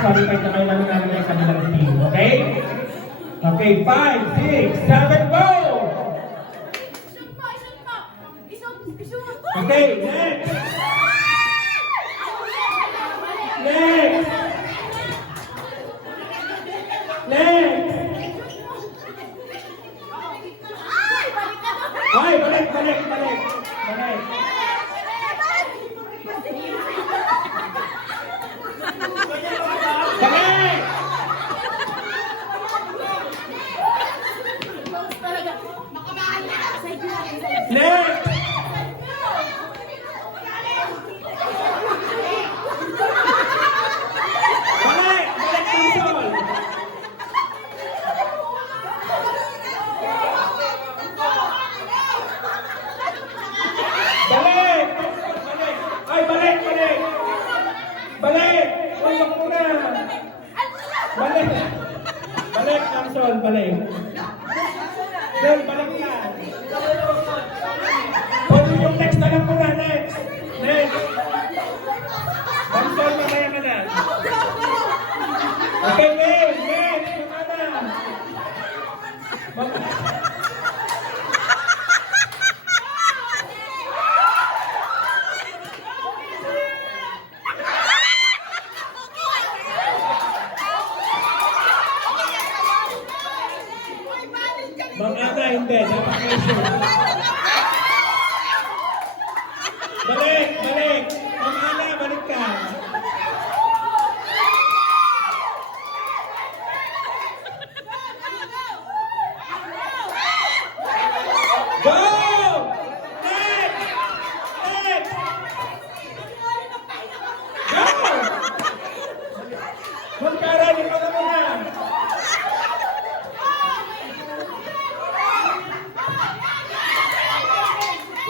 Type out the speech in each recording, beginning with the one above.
disqualified na kayo namin namin ang kanilang team. Okay? Okay, 5, 6, 7, go! Okay, next! Next! Next! Ay, balik! Balik! Next! Balik! Balik muna! Balik! Balik, Samson, balik. Del, balik na. Pwede yung next na lang muna, next. Next. Samson, mamaya ka na. Okay, next. Kumana. Mag-ana, hindi. Dapat kayo sure. Balik! Balik! Mag-ana, balik ka. Go! Next! Next! Go! Magkaroon, ikaw na muna.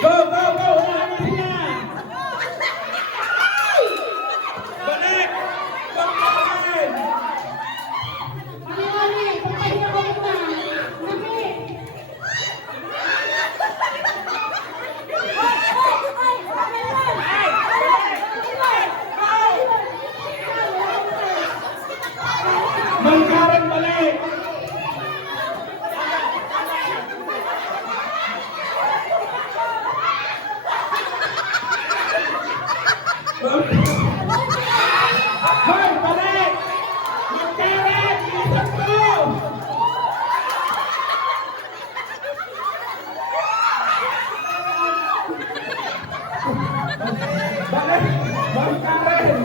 Go, go, go! Unahan mo sila! Balik! Pagkakaan! Magkaroon, balik! Hoy, balik! Magkaroon! Isang ko! Balik! Magkaroon!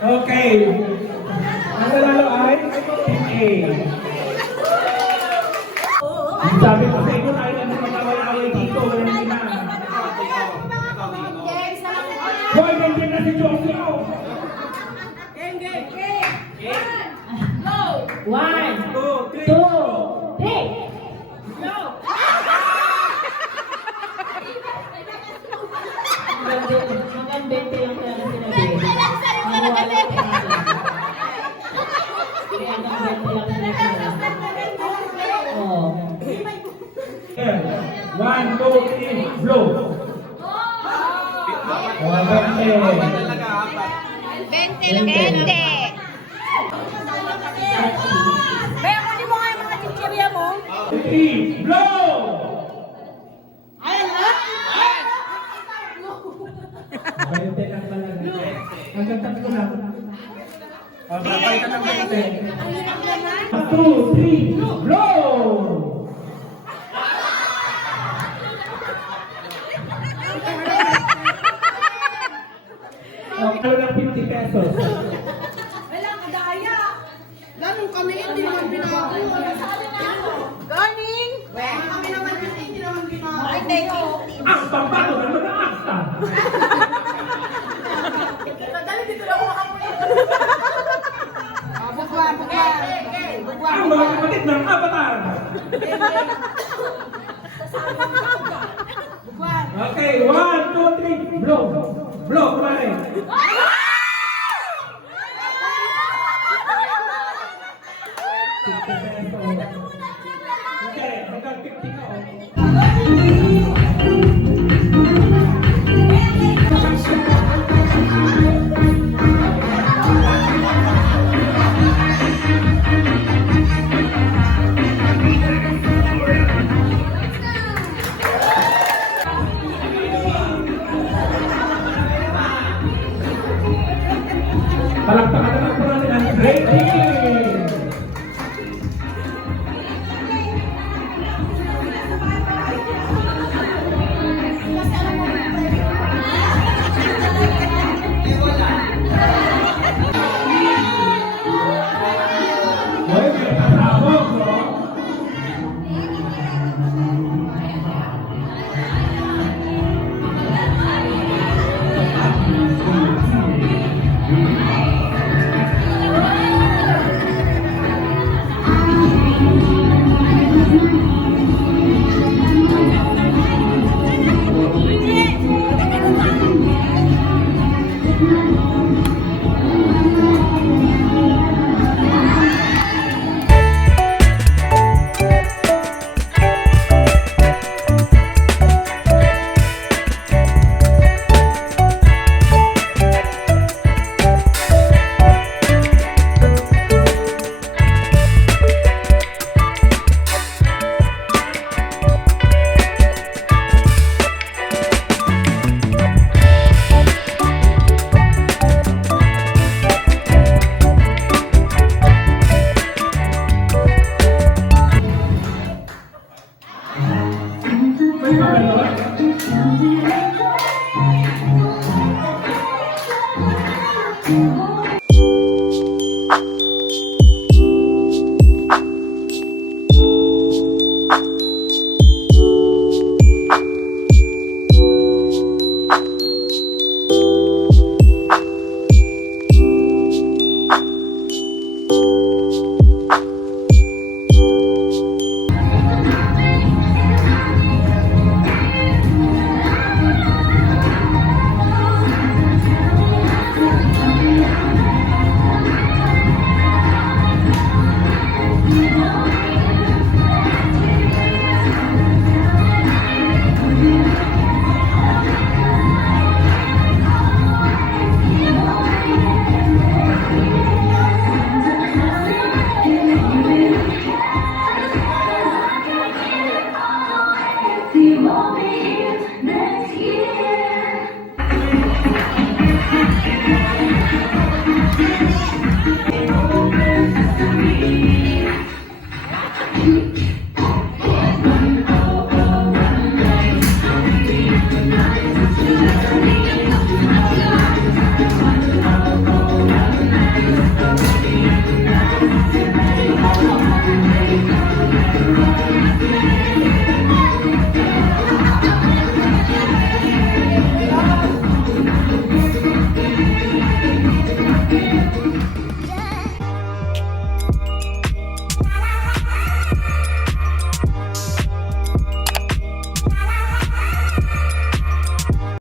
Okay. Ang nanalo ay Team A. Sabi ko sa inyo, tayo na magkaway-away dito. Wala na. Hoy, nandiyan na si Josio. One, two, three. Go! Hanggang 20 lang talaga sinabi. One, two, three, blow. Kaya kunin mo nga yung mga chichirya mo. Three, blow! Ayan na. Bayante lang talaga. Hanggang tatlo na. Babay ka ng bayante. 2, 3, blow! Ano lang 50 pesos? Wala, kadaya. Ganun kami, hindi naman binago. Galing! Kami naman hindi naman binago. Ay, thank you. Ang pampato na naman ang akta. Dali, dito lang ako makapunin. Bugwan. Ang mga kapatid ng avatar. Okay, 1, 2, 3, blow. Blow, kumari. 50 pesos. Okay, hanggang 50 ka, oh.